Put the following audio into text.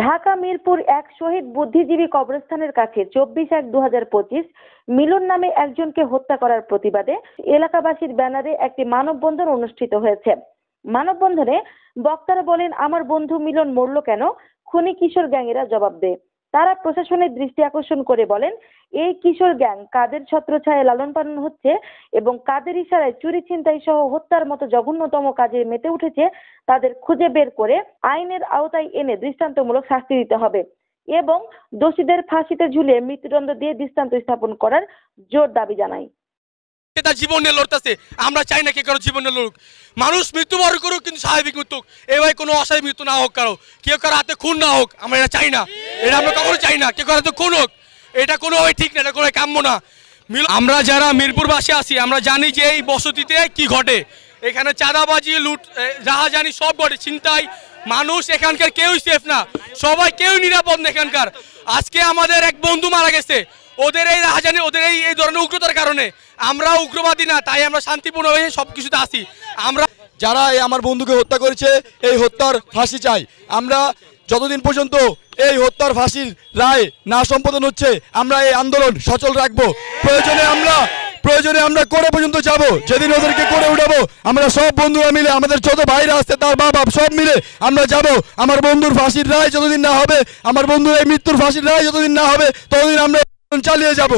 ঢাকা মিরপুর এক শহীদ বুদ্ধিজীবী কবরস্থানের কাছে 24/1/2025 মিলন নামে একজনকে হত্যা করার প্রতিবাদে এলাকাবাসীর ব্যানারে একটি মানববন্ধন অনুষ্ঠিত হয়েছে। মানববন্ধনে বক্তারা বলেন, আমার বন্ধু মিলন মরল কেন? খুনি কিশোর গ্যাংয়েরা জবাব দেয়। তারা প্রশাসনের দৃষ্টি আকর্ষণ করে বলেন, এই কিশোর গ্যাং কাদের ছত্রছায়ায় লালন পালন হচ্ছে এবং কাদের ইশারায় চুরি ছিনতাই সহ হত্যার মতো জঘন্যতম কাজে মেতে উঠেছে, তাদের খুঁজে বের করে আইনের আওতায় এনে দৃষ্টান্তমূলক শাস্তি দিতে হবে এবং দোষীদের ফাঁসিতে ঝুলিয়ে মৃত্যুদণ্ড দিয়ে দৃষ্টান্ত স্থাপন করার জোর দাবি জানায়। তার জীবন নিয়ে লড়তেছে, আমরা চাই না কে কারো জীবন নিয়ে লড়ুক। মানুষ মৃত্যুবরণ করুক, কিন্তু স্বাভাবিক মৃত্যু। এভাবে কোনো অস্বাভাবিক মৃত্যু না হোক, কেউ কারো হাতে খুন না হোক, আমরা এটা চাই না। এটা আমরা কখনো চাই না কেউ কারো হাতে খুন হোক। এটা কোনোভাবে ঠিক না, এটা কোনো কাম্য না। আমরা যারা মিরপুরবাসী আছি, আমরা জানি যে এই বসতিতে কি ঘটে। এখানে চাঁদাবাজি, লুট, রাহাজানি সব ঘটে, ছিনতাই। মানুষ এখানকার কেউই সেফ না, সবাই কেউ নিরাপদ না এখানকার। আজকে আমাদের এক বন্ধু মারা গেছে ওদের এই রাহাজানি, ওদের এই ধরনের উগ্রতার কারণে। আমরা উগ্রবাদী না, তাই আমরা শান্তিপূর্ণভাবে সবকিছুতে আসি। আমরা যারা আমার বন্ধুকে হত্যা করেছে এই হত্যার ফাঁসি চাই। আমরা যতদিন পর্যন্ত এই হত্যার ফাঁসির রায় না সম্পাদন হচ্ছে, আমরা এই আন্দোলন সচল রাখবো। প্রয়োজনে আমরা করে পর্যন্ত যাব। যেদিন ওদেরকে করে উঠাবো, আমরা সব বন্ধুরা মিলে, আমাদের ছোট ভাইরা আছে, তার মা বাপ সব মিলে আমরা যাব। আমার বন্ধুর ফাঁসির রায় যতদিন না হবে, আমার বন্ধুর এই মৃত্যুর ফাঁসির রায় যতদিন না হবে, ততদিন আমরা চালিয়ে যাব।